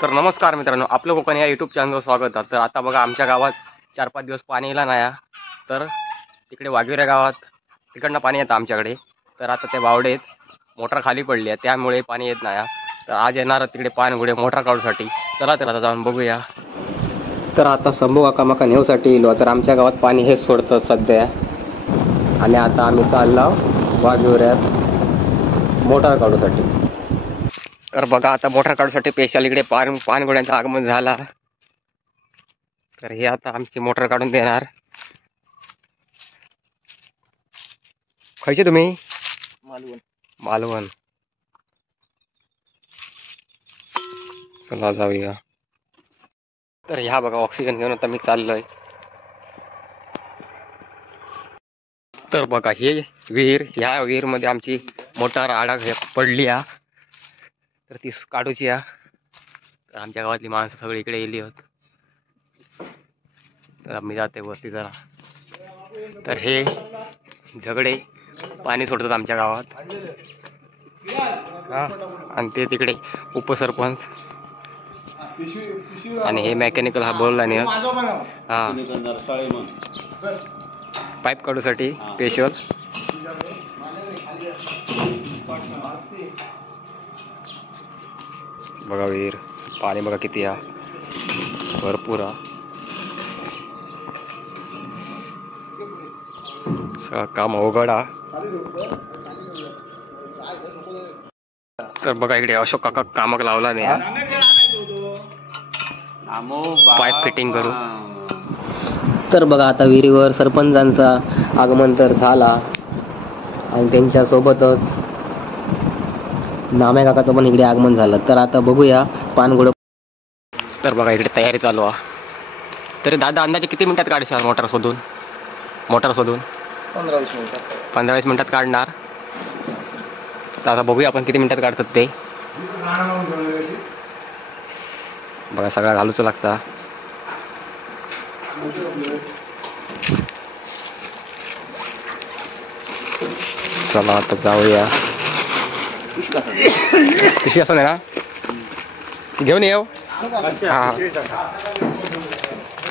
तर नमस्कार मित्रांनो, आपलं कोकण या यूट्यूब चॅनलवर स्वागत आहे. तर आता बघा आमच्या गावात 4-5 दिवस पाणी येला नाही. तर तिकडे वाघिवऱ्या गावात तिकडनं पाणी येतं आमच्याकडे. तर आता ते बावडेत मोटर खाली पडली आहे, त्यामुळे पाणी येत नाही. तर आज येणार तिकडे पाणघोडे मोटर काढूसाठी. चला तर आता जाऊन बघूया. तर आता शंभू काका मका नेऊसाठी येलो. तर आमच्या गावात पाणी हेच सोडतं सध्या, आणि आता आम्ही चाललो वाघिवऱ्यात मोटर काढूसाठी. तर बघा आता मोटर काढूसाठी स्पेशल इकडे पाणघोड्यांचं आगमन झाला. तर हे आता आमची मोटर काढून देणार. खायचे तुम्ही मालवण. चला जाऊया. तर ह्या बघा ऑक्सिजन घेऊन आता मी चाललोय. तर बघा हे विहीर, ह्या विहीर मध्ये आमची मोटार पडली आहे. तर ती काढूची आहे. तर आमच्या गावातली माणसं सगळी इकडे येली होत. तर मी जाते वरती जरा. तर हे झगडे पाणी सोडतात आमच्या गावात. आणि ते तिकडे उपसरपंच आणि हे मेकॅनिकल हा बोलला नाही. हा पाईप काढूसाठी स्पेशल. बघा विहीर, पाणी बघा किती आहे, भरपूर आहे. काम अवघड आहे. तर बघा इकडे अशोक काका कामक लावला नाही, पाईप फिटिंग करू. तर बघा आता विहिरीवर सरपंचांचा आगमन तर झाला, आणि त्यांच्या सोबतच नाम्या काकाचं पण इकडे आगमन झालं. तर आता बघूया पाणघोडं. तर बघा इकडे तयारी चालू आहे. तरी दादा अंदाजे किती मिनिटात काढशाल मोटर शोधून? 15-20 मिनिटात काढणार. तर आता बघूया आपण किती मिनिटात काढतात ते. बघा सगळा घालूच लागता. चला आता जाऊया. पिशवी असं नाही ना, घेऊन येऊ. हा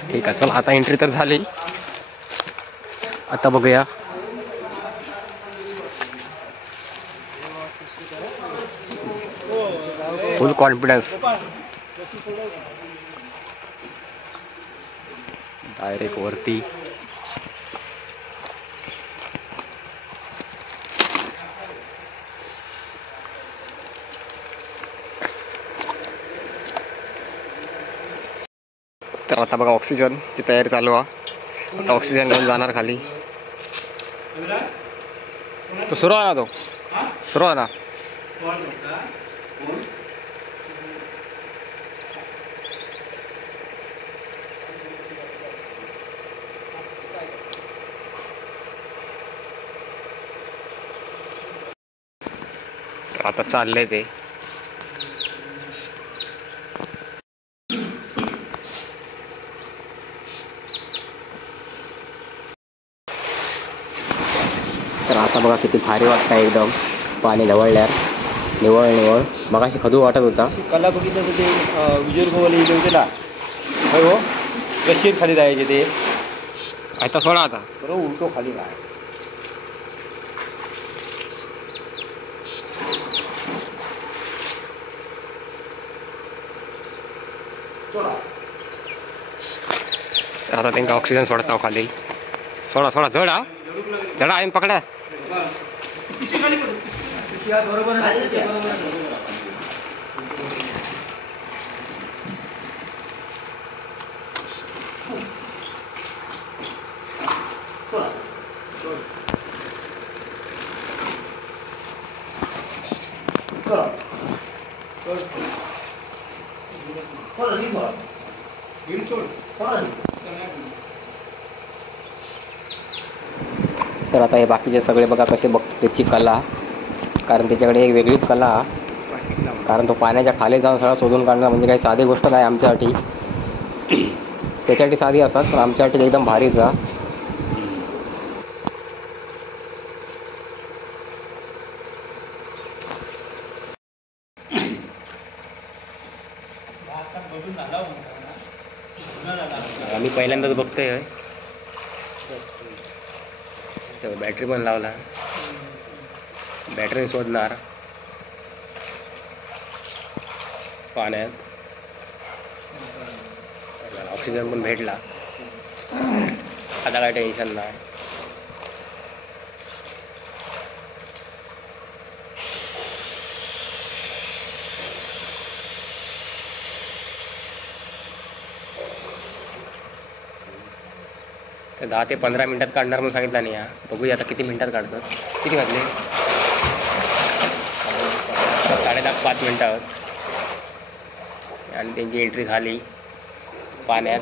ठीक आहे. चला आता एंट्री तर झाली. आता बघूया. फुल कॉन्फिडन्स. डायरेक्ट वरती. तर आता बघा ऑक्सिजनची तयारी चालू आहे. आता ऑक्सिजन घेऊन जाणार खाली. तो सुरू आहे ना, तो सुरू आहे ना. आता चाललंय ते. तर आता बघा किती भारी वाटतं एकदम पाणी ढवळल्यावर. निवळ मगाशी खदू वाटत होता. कला बघितलं तर ते विजय गोवाले इथे होते ना, होय हो, रशीद खाली जायचे ते. आता सोडा आता बरोबर उलटो खाली राहाय. आता त्यांना ऑक्सिजन सोडता खाली. सोडा सोडा जडा जडा आहे पकडा. तर आता हे बाकीचे सगळे बघा कसे बघतात त्याची कला, कारण त्याच्याकडे एक वेगळीच कला. कारण तो पाण्याच्या खाली जाऊन सगळं शोधून काढणं म्हणजे काही साधी गोष्ट नाही आमच्यासाठी. त्याच्यासाठी साधी असतात, पण आमच्यासाठी एकदम भारीच आहे. आम्ही पहिल्यांदाच बघतोय. बॅटरी पण लावला, बॅटरी शोधणार पाण्यात. ऑक्सिजन पण भेटला, आता काय टेन्शन नाही. तर 10 ते 15 मिनिटात काढणार म्हणून सांगितलं नाही. बघूया आता किती मिनिटात काढतात. किती वाजले? 10:30 5 मिनिटावर. आणि त्यांची एंट्री झाली पाण्यात.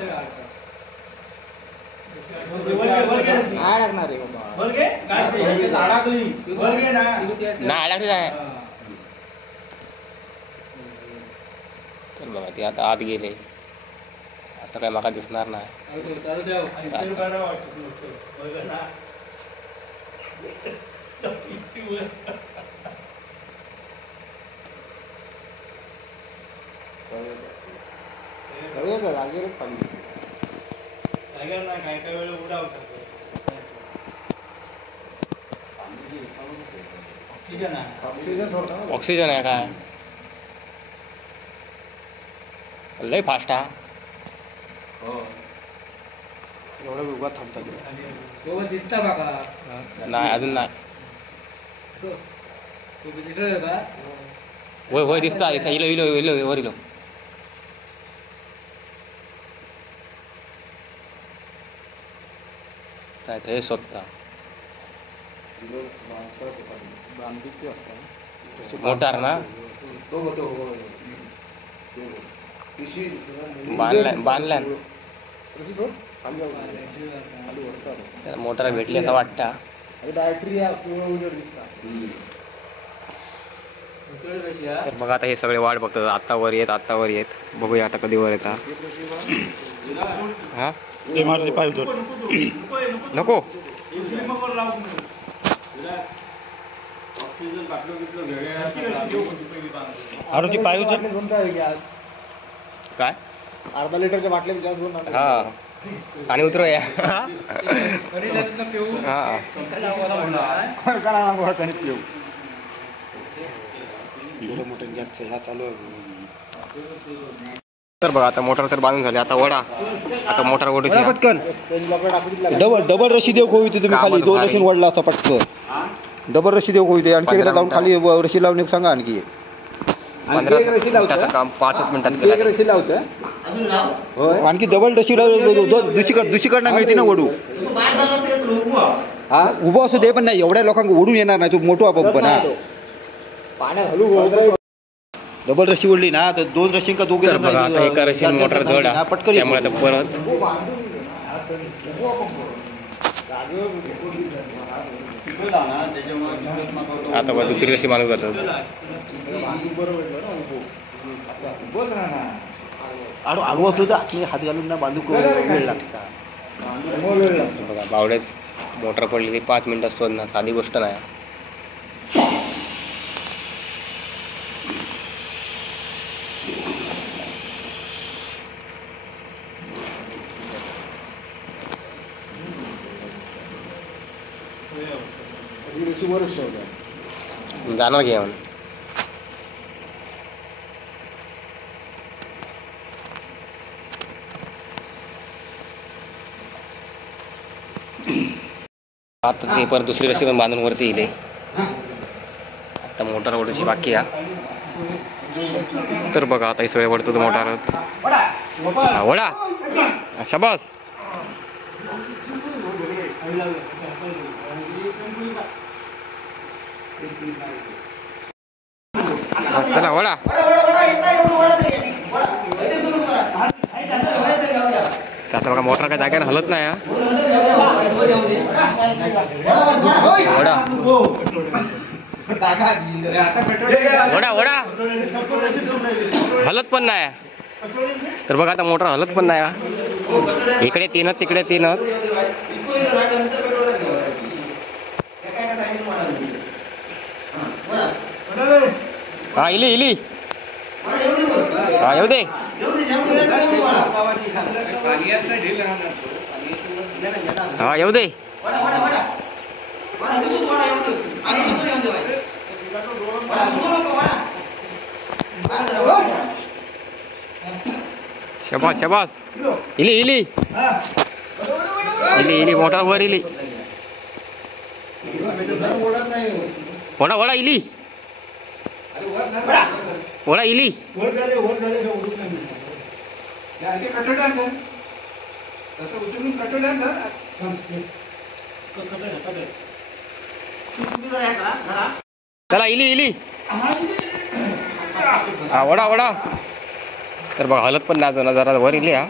नाही अडकली आहे. तर बघा ते आता आत गेले. आता काय मला दिसणार नाही. ऑक्सिजन आहे काय? लय फास्ट हा. एवढं उभा थांबतात. नाही अजून नाही. होय होय दिसता. इलो इलो इलो वर इलो. हे स्वतः मोटार ना बांधला मोटार भेटली असं वाटतं. तर बघा आता हे सगळे वाट बघतात. आत्ता वर येत, आत्ता वर येत. बघूया आता कधी वर येतात. हा नको काय अर्धा लिटरच्या बाटल्या. हा आणि उतरूया. तर बघा आता मोटर तर बांधून झाली. आता वडा. आता मोटर ओढू पटकन. डबल रशी देऊ खोई तुम्ही खाली 2 रशी वडला असता पटकन. डबल रशी देऊ खोई आणखी एकदा जाऊन खाली रशी लावून सांगा. आणखी 15 काम 5 मिनिटात केलं. रशी लावतं. आणखी डबल रशी दुसरीकडनं मिळते ना ओढू. हा उभं असू दे पण नाही एवढ्या लोकांना ओढून येणार नाही. तू मोठा पंप ना पाण्यात हलू. डबल रशी ओढली ना तर 2 रशी का दोघे. आता एका रशी मोटर जोडा पटकन. त्यामुळे आता परत आता बघ दुसरी रशी माणूस जातात. आडवं असलं तर हात घालून ना बांधू वेळ लागता. बघा बावड्यात मोटर पडली ती 5 मिनिटात शोधणार साधी गोष्ट नाही. जाणार घेऊन. आता ते परत दुसरी रशी पण बांधून वरती येईल. आता मोटार ओढायची बाकी आहे. तर बघा आता सगळे वडतो मोटार. वडा शाबास. चला वडा. त्याचा बघा मोटर काय जागेवर हलत नाही. वडा वडा वडा हलत पण नाही. तर बघा आता मोटर हलत पण नाही. इकडे 3 तिकडे 3. हा इली इली. हा येऊ दे. हा येऊ दे. शबास शबास. इली इली इली इली मोठा वर इली. वडा वडा इली वडा इली. चला इली इली. हा वडा वडा. तर बघा हलत पण नाही जरा वर इली. हा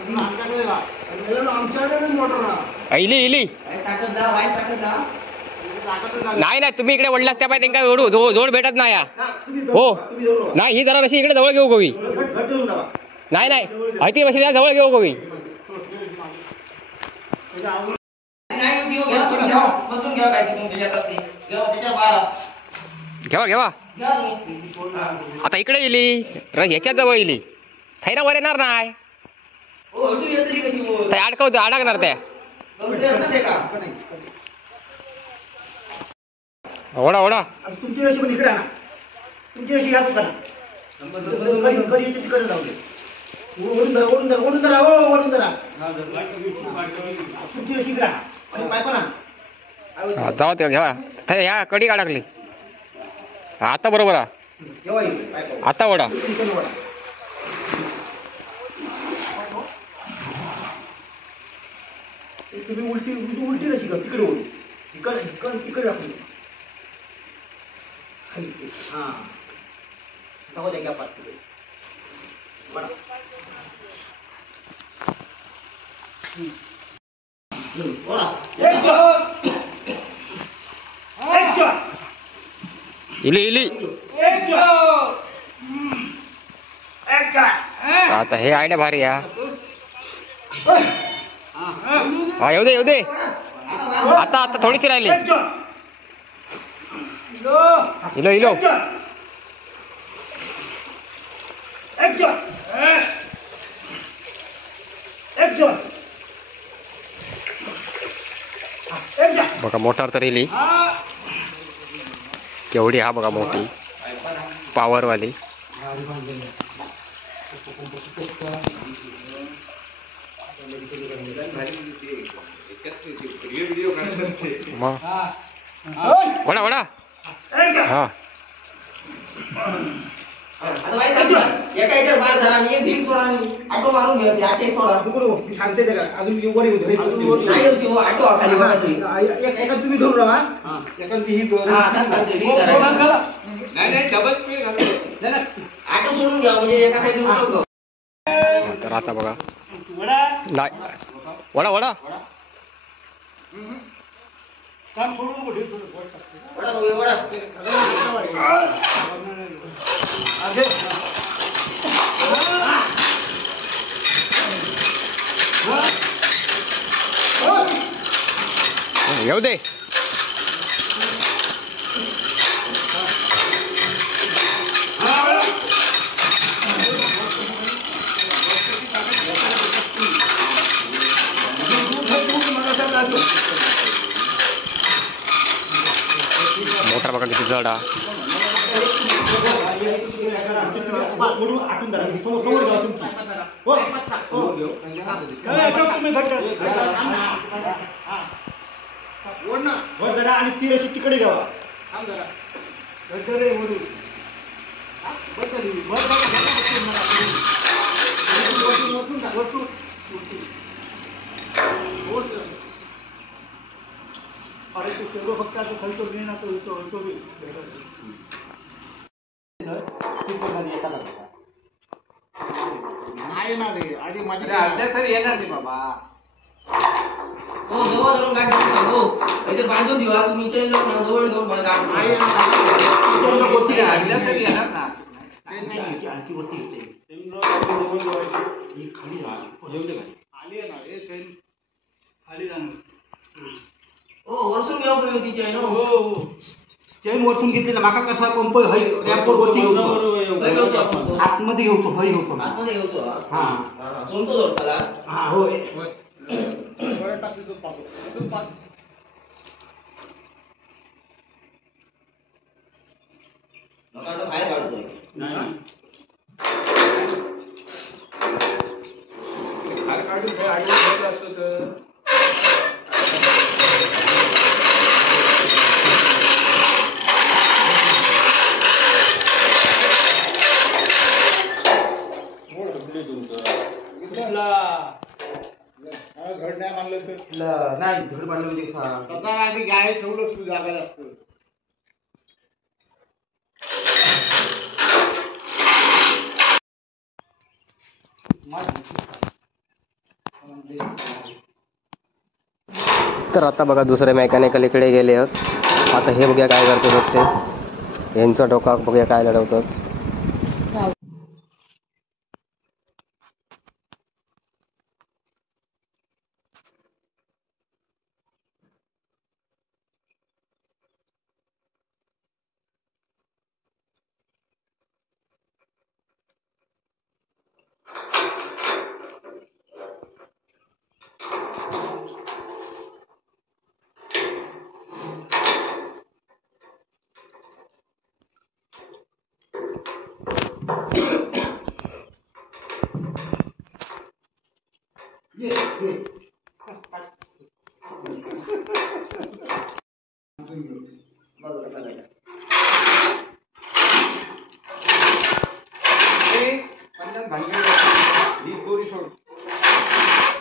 इली इली. नाही नाही तुम्ही इकडे वडलास त्या पाहिजे जोडू जोड भेटत नाही. हो नाही ही जरा अशी इकडे जवळ घेऊ गोवी. नाही नाही ऐती बसली जवळ घेऊ गोवी. घेवा घेवा. आता इकडे येली ह्याच्यात जवळ येली. थैरा वर येणार नाही. अडकवतो अडकणार त्या. ओढा ओढा. तुमची अशी पण इकडे आणा. तुमची अशी याच करा. तिकडे जाऊ दे. ओढून धरा ओढून धरा ओढून धरा. हो ओढून धरा. तुमची अशी इकडे आणि पाय पण आणा. जाऊ ते घ्या. ह्या कडी अडकली. आता बरोबर आहे. आता ओढा. तुम्ही उलटी उलटी रशी का तिकडे ओढू. इकडे तिकडे राखली. हा जाऊ द्या घ्या पाच तिकडे. इली इली. आता हे आयडिया भारी आहे. हा येऊ दे येऊ दे. आता आता थोडीशी राहिली. इलो इलो. बघा मोटार तर इली केवढी. हा बघा मोठी पॉवरवाली. वडा वडा. हा सांगते का अजून वर येऊ दे. एका तुम्ही धरून राहा. एका ही तर आता बघा. नाही वडा वडा. येऊ दे. मोटर बघा किती जड आहे. आणि ती अशी तिकडे घ्यावा. फक्त असं खर्च नाही ना तो नाही ना रे. आधी माझ्या तरी येणार नाही बाबा. हो जवळ धरून गाठ हो इथे बांधून देऊ. तुम्ही जवळ जाऊन गोष्टी तरी येणार ना. आणखी वरती खाली आली आहे ना. हे ट्रेन खाली जाणार. हो वरसून घ्यावं तिची आहे ना. हो चैन वरतून घेतली ना माका कसा पंप रॅम्पवर वरती घेतो आतमध्ये घेतो हय होतो आतमध्ये घेतो हा सोनतो जोडताला हा होय मग आता बाहेर काढतोय घर नाही बांधलं तर नाही घर बांधलं म्हणजे कसा आधी गाय ठेवलं तू जागा जास्त तर आता बघा दुसरे मेकॅनिकल इकडे गेले आहेत. आता हे बघूया काय करतात ते यांचा डोका बघूया काय लढवतात.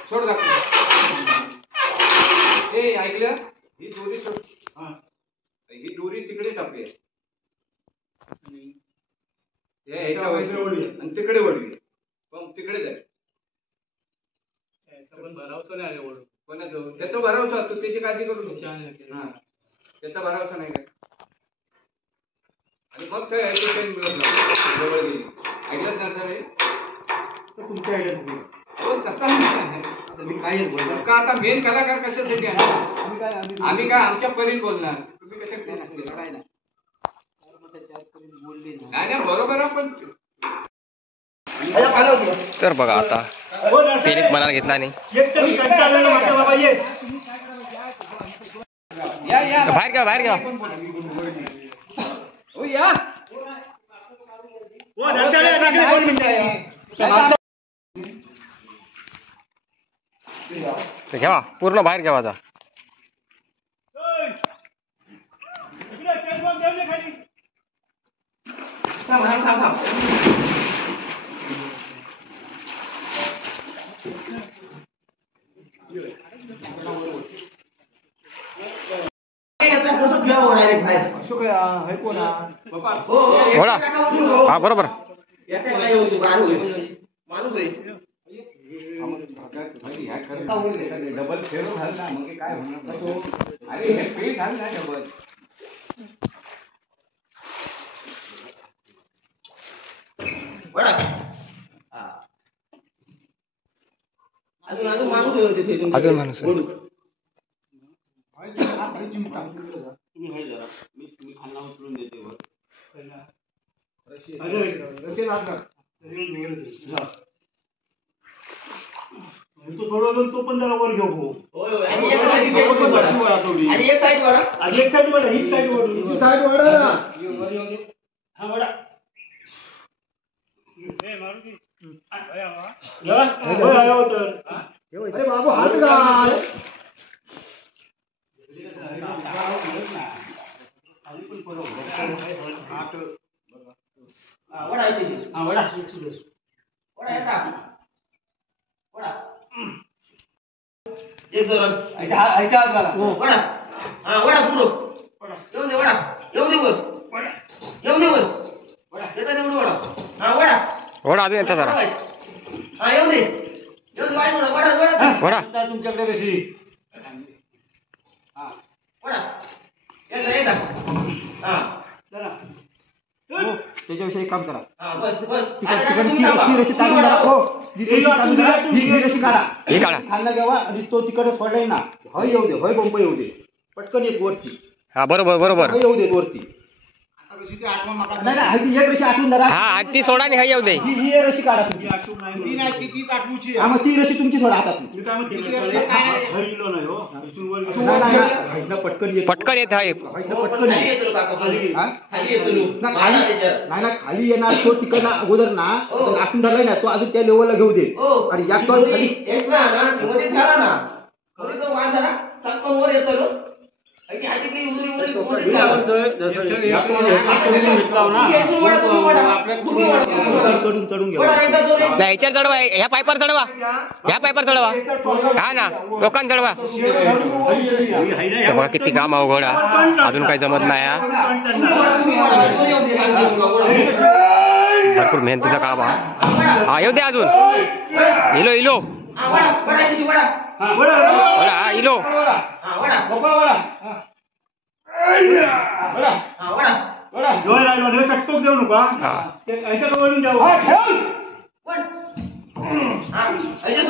सोड दाखव हे ऐकलं ही दोरी सोड ही दोरी तिकडे टाकली आणि तिकडे वळली पण तिकडे जाय त्याचा भरावसा तू त्याची काळजी करू नको त्याचा भरावसा नाही काय आणि मग काय जवळ गेली ऐकलंच नंतर रे तुमच्या आयडिया आता मेन कलाकार कशासाठी आम्ही काय आमच्या परीने बोलणार तुम्ही कशा काय नाही बरोबर आहे पण तर बघा आता पेरीत मनाला घेतला नाही बाहेर घ्या बाहेर घ्या घ्या पूर्ण बाहेर घ्या आता हा बरोबर डबल फेरो घाल ना मग काय होणार अरे हे पे घाल ना डबल अजून माणूस तो पण जरा वर घेऊ आणि एक साईड वाढा आणि एक साईड वाढा ही साईड वाढू ही साईड वाढा ना हा वाढा अरे बाबू हात घाल एक जरा ऐका वडा हा वडा पुरो येऊन दे वडा येऊन दे वर येऊन दे वर वडा येता निवड वडा हा वडा वडा अजून येता जरा हा येऊन दे वडा वडा वडा तुमच्याकडे कशी हा वडा येता येता हा जरा त्याच्याविषयी काम करा हा बस बस ती रशी काढून जरा हो ही रशी काढा हे काढा खाल्ला घ्यावा आणि तो तिकडे पडलाय ना हय येऊ दे हय पंप येऊ दे पटकन एक वरती हा बरोबर बरोबर. येऊ देत वरती. नाही नाही ती एक रशी आठवून धरा. हा ती सोडा आणि हा येऊ दे. ही एक रशी काढा तुम्ही. हा मग ती रशी तुमची सोडा हातात. पटकन येत. पटकन येत आहे. पटकन खाली येत. येतो काका खाली हा? येतो लोक. नाही ना खाली येणार तो तिकडनं अगोदर ना आठवून धरलाय ना तो अजून त्या लेवलला घेऊ दे. आणि या टॉन खाली एक्स्ट्रा ना मध्येच घाला ना. खरी तो वार जरा चक्कन वर येतो लो. आणि हाती काही उरी उरी उरी घाला. चढून घ्या. नाही ह्याच्यावर चढवा. ह्या पायपर चढवा. ह्या पायपर चढवा. हा ना लोकांना चढवा. बघा किती काम अवघड आहे. अजून काही जमत नाही हा. भरपूर मेहनतीचं काम आहे. हा येऊ दे अजून. इलो इलो हा इलो. चटकोक देऊ नका.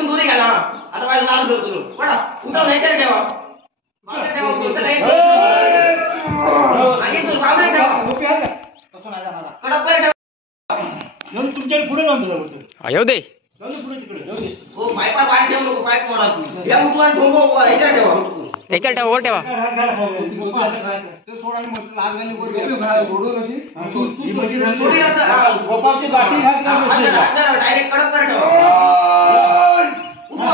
दूरी घाला. आता माझं नाव धरतो पडा उठव नाही तर ठेवा. तुमच्या पुढे जाऊन हा येऊ दे. पायपा पाय ठेवू नको पाईप मोडा. या उठवा ठोंबो ह्याच्यावर ठेवा. ह्याच्यावर ठेवा वर ठेवा. डायरेक्ट कडक कर ठेवा. उठवा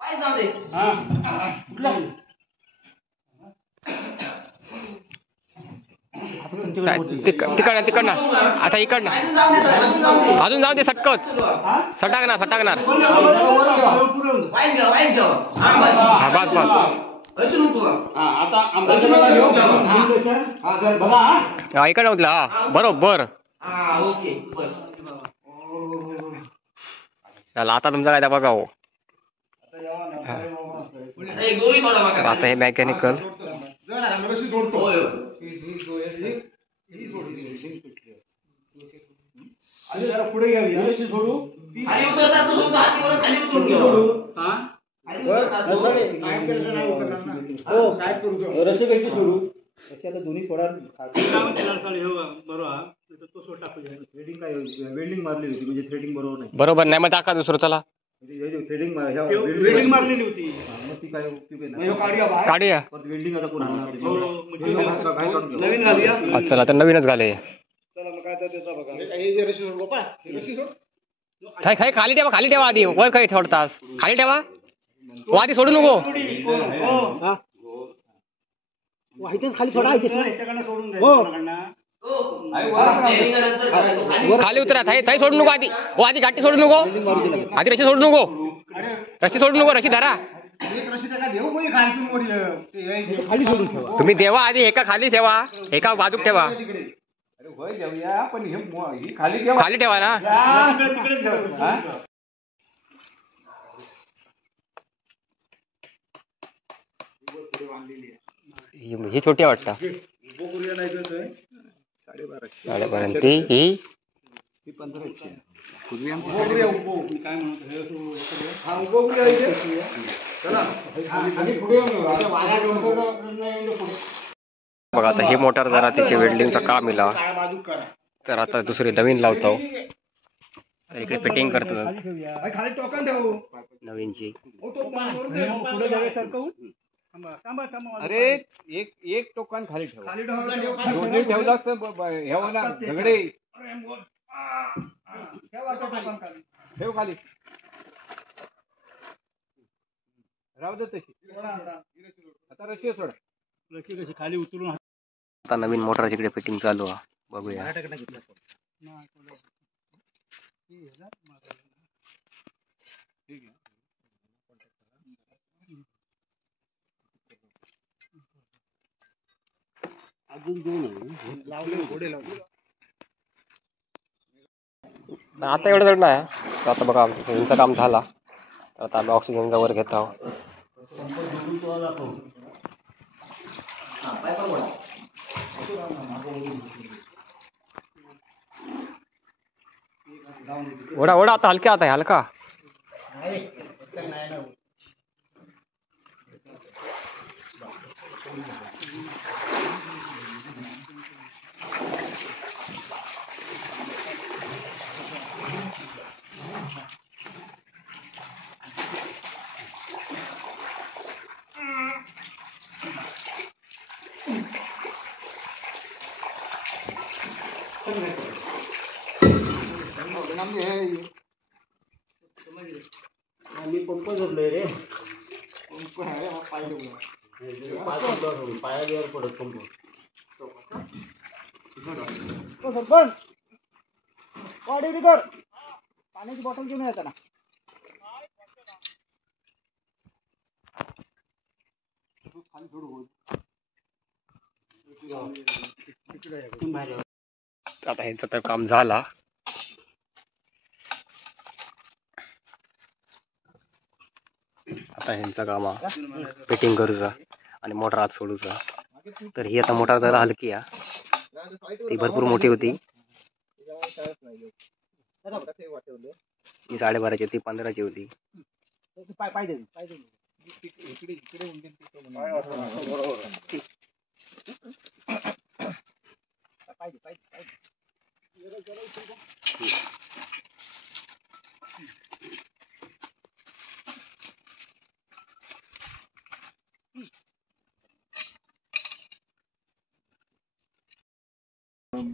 पाईप जाऊ दे. तिकडनं आता इकडनं अजून जाऊ दे. सटकत सटाकणार सटाकणार. हा बस बस. हा इकडं उतला. हा बरोबर. चला आता तुमचा काय बघा हो. आता हे मेकॅनिकल पुढे घ्यावी. दोन्ही सोडा. थ्रेडिंग काय वेल्डिंग मारली होती म्हणजे थ्रेडिंग बरोबर नाही. बरोबर नाही मग टाका दुसरं. चला थ्रेडिंग वेल्डिंग मारलेली होती. मग ती काय काढूया. वेल्डिंग आता कोण नवीन घालूया. चला तर नवीनच घाले. खाली खाली ठेवा. खाली ठेवा आधी. वर काही सोडतास खाली ठेवा. आधी सोडू नको. खाली सोडा. खाली उतरा. थाई सोडू नको आधी. आधी गाठी सोडू नको. आधी रशी सोडू नको. रशी सोडू नको. रशी धरा. तुम्ही देवा आधी. एका खाली ठेवा. एका बाजूक ठेवा. खाली ठेवा ना. ही छोटी वाटतं. 12.5 ही 1500. बघा आता हे मोटर जरा त्याचे वेल्डिंगचं काम इला. तर आता दुसरी नवीन लावतो. इकडे फिटिंग करतो नवीनची. अरे एक टोकन खाली ठेव. दोन्ही ठेवला तर झगडे. ठेव खाली. राहू दे तशी. आता रशी सोड. रशी कशी खाली उतरून. आता नवीन मोटरची इकडे फिटिंग चालू आहे. बघूया. आता एवढं जड नाही. आता बघा यांचं काम झाला. आता आम्ही ऑक्सिजनचा वर घेत आहोत. ओढा ओढा आता हलका. आता हलका. मी पंप जोडलोय रे. पंप आहे पायावर पडत पंप. सरपंच वाढीव कर पाण्याची बॉटल घेऊन येता ना. आता ह्यांचं तर काम झाला. आता ह्यांचं काम फिटिंग करूचा आणि मोटर आत सोडूचा. तर ही आता मोटर जरा हलकी आहे, ती भरपूर मोठी होती. ही 12.5ची होती, 15ची होती.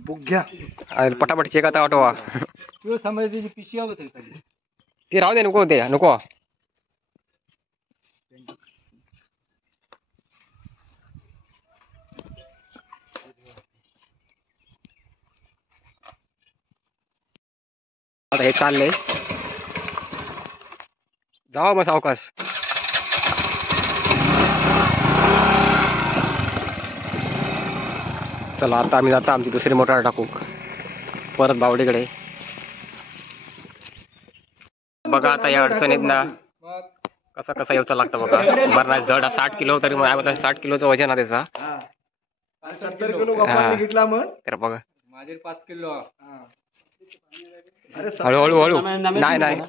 बुग्या आणि पटापट चेक आता ऑटोवा तू समजायची पिशी आवत आहे. ते राहू दे, नको ते नको. आता हे चाललंय, जावा मग सावकाश. चला आता आम्ही जाता आमची दुसरी मोटार टाकू परत बावडीकडे. बघा आता या अडचणीत ना कसा कसा यायचं लागतं बघा. मरणा जड 60 किलो, तरी 60 किलोचं वजन आहे त्याचा. 70 किलो वापरले घेतला मग. तर बघा माझे 5 किलो. हळूहळू हळू. नाही नाही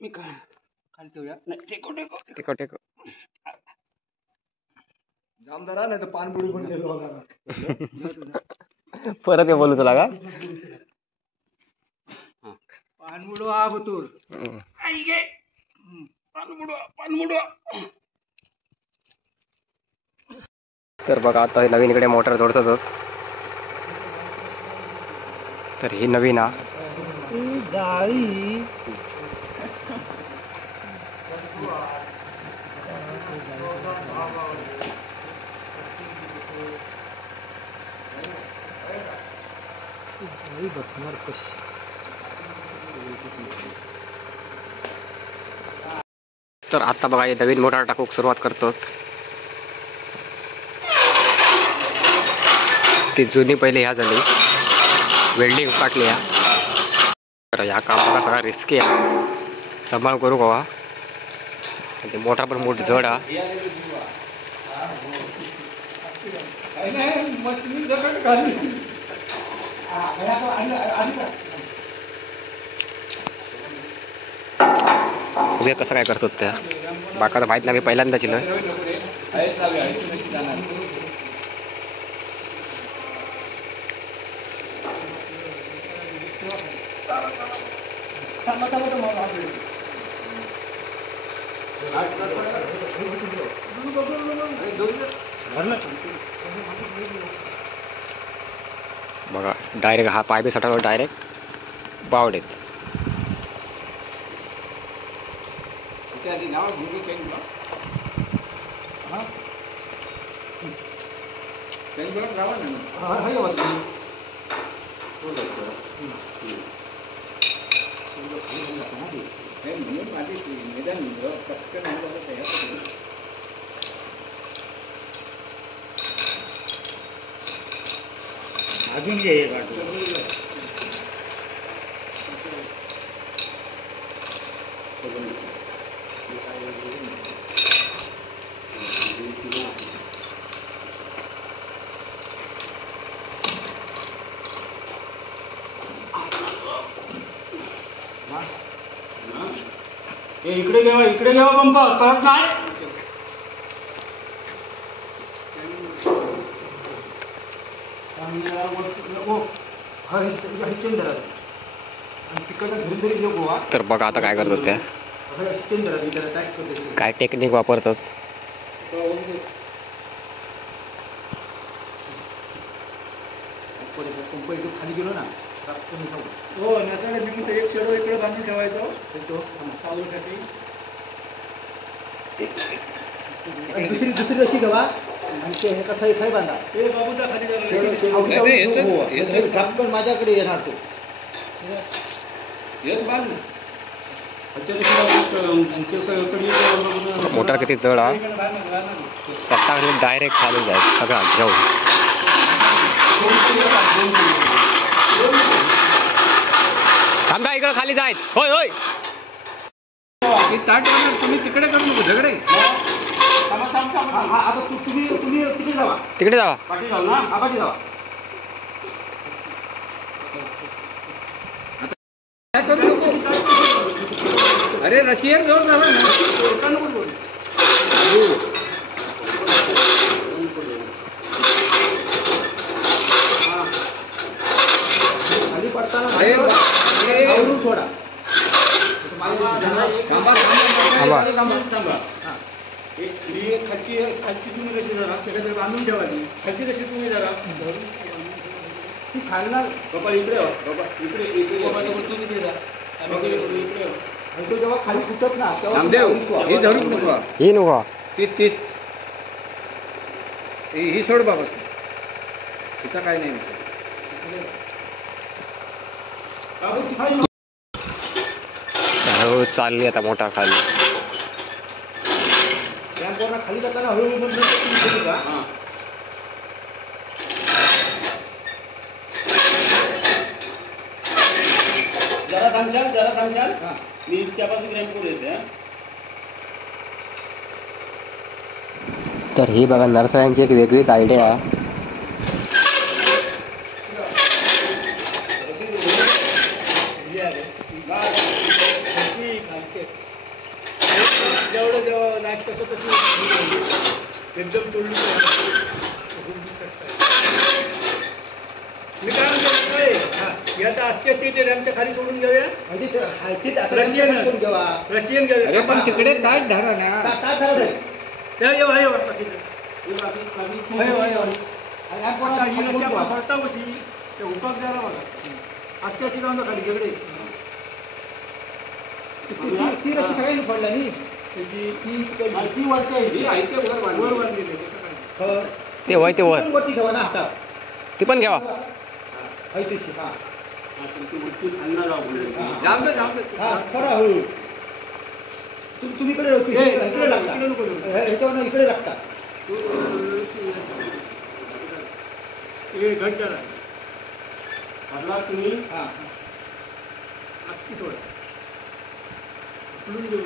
मी खाली ठेवूया. टेको टेको. जामदारा नाही तर पानपुडी पण गेलो परत हे बोलू तुला का. पानमुडवा बतूर. तर बघा आता हे नवीन इकडे मोटर जोडतो. तर ही नवीन जाळी बसणार कशी. तर आता बघा हे नवीन मोटार टाकूक सुरुवात करतो. ती जुनी पहिले ह्या झाली वेल्डिंग काटली ह्या. तर ह्या काम बघा सगळा रिस्की आहे, सांभाळ करू का. ते मोटार पण मोठी जड आहे. बघूया कसं काय करतो त्या. बाकाचं माहित नाही, मी पहिल्यांदा चिलं. बघा डायरेक्ट हा पाय बी सटावर डायरेक्ट बावडेत. अजून घे इकडे घ्यावा पंप कळत नाही. हा हे चेन धरा आणि तिकडनं धरून धरी घेऊ गोवा तर बघा आता काय करतात त्या, चेन धरा त्याला टाईट करते काय टेक्निक वापरतात. पंप इकडे खाली गेलो ना कमी खाऊ. हो नसायला निमित्त एक शेडो इकडे बांधून ठेवायचो सावलीसाठी. दुसरी रशी घ्यावा आणि ते हे कसं इथे बांधा ते बाबूचा खाली झाकण माझ्याकडे येणार तो मोटार किती जड हा, स्वतः डायरेक्ट खाली जाय सगळा घेऊन. थांबा इकडे खाली जायत. होय होय तुम्ही तिकडे करू नको झगडे. आता तुम्ही तिकडे जावा तिकडे जावा. पाठी जाऊ ना. आबाटी जावा. अरे रशियन जोर झाला ना. खाली पडताना अरे आवरून सोडा. खालची तुम्ही कशी जरा त्याच्यात बांधून ठेवाली. खालची कशी तुम्ही जरा ती खालना बाबा इकडे बाबा इकडे बाबा तुम्ही तिकडे जा. इकडे आणि तो जेव्हा खाली फुटत ना नामदेव ही धरूच नको. ही नको तीच ही सोड बाबा. तिचा काय नाही विषय. हळू चालली आता मोटार खाली. खाली जाताना हळूहळू म्हणून तुम्ही करू का? जरा थांबशाल मी त्यापासून रॅम्पूर येते. तर ही बघा नर्सऱ्यांची एक वेगळीच आयडिया. जेवढं नाश्ता एकदम तोडली. मी काय म्हणतो याचा आजच्या ते रॅमच्या खाली सोडून घेऊया. रशियन घेऊया. पण तिकडे ताट धरा ना. उपकदारा बघा आजच्या जाऊन खाली गेले. ती रशी सगळ्यांनी पडला नाही ती वर्ष वर बांधलेली. ते वय ते वर वरती ठेवा ना हातात. ती पण घ्यावा. खरा हळू तुम्ही इकडे लागता ह्याच्यावर इकडे लागता. घट करा तुम्ही आत्ती सोडा. उचलून घेऊन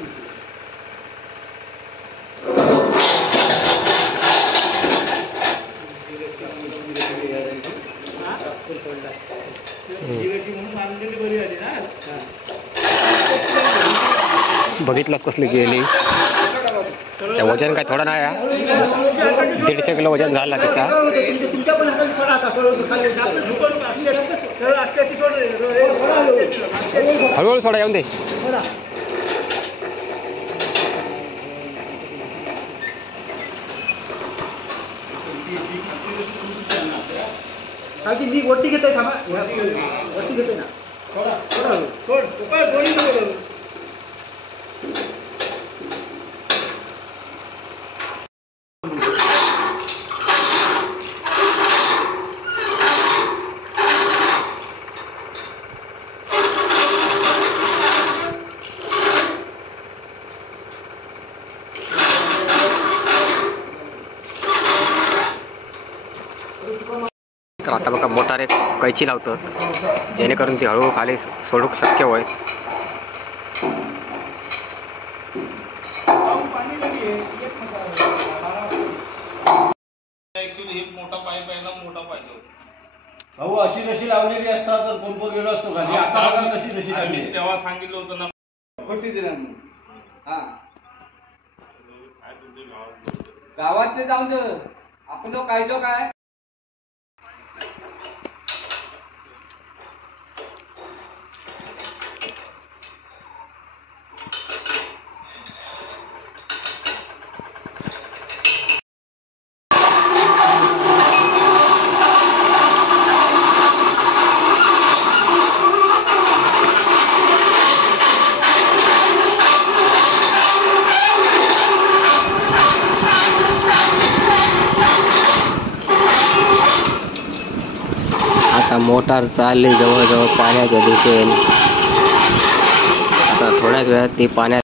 म्हणून आणलेली बरी आली ना. बघितलंच कसली गेली. त्या वजन काय थोडा नाही आहे. 150 किलो वजन झाला त्याचा. तुमच्या पण हातात हळूहळू सोडा येऊन दे. कारण की मी वरती घेतोय थांबा. वरती घेतोय ना. तर आता बघा मोटार एक कैची लावतात जेणेकरून ती हळूहळू खाली सोडू शक्य होय. भाऊ अशी रशी लावलेली असतात तर पंप गेलो असतो खाली. आता बघा कशी रशी लागली. तेव्हा सांगितलं होतं ना. खोटी दिला गावात जाऊन दे. आपण काय आता मोटार चालली जवळजवळ पाण्याच्या दिशेने. आता थोड्याच वेळात ती पाण्यात